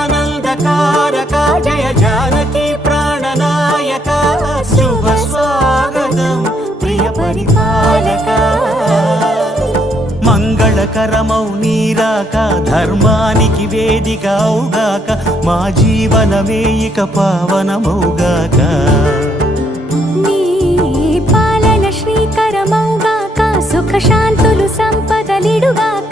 జగదానందకారక జయ జానకి ప్రాణనాయక శుభ స్వాగతం ప్రియ పరిపాలక మంగళకరమౌ నీరాక ధర్మానికి వేదిక అవుగాక మా జీవనమే ఇక పావనమౌగాక నీ పాలన శ్రీకరమౌగాక సుఖ శాంతులు సంపదలిడుగాక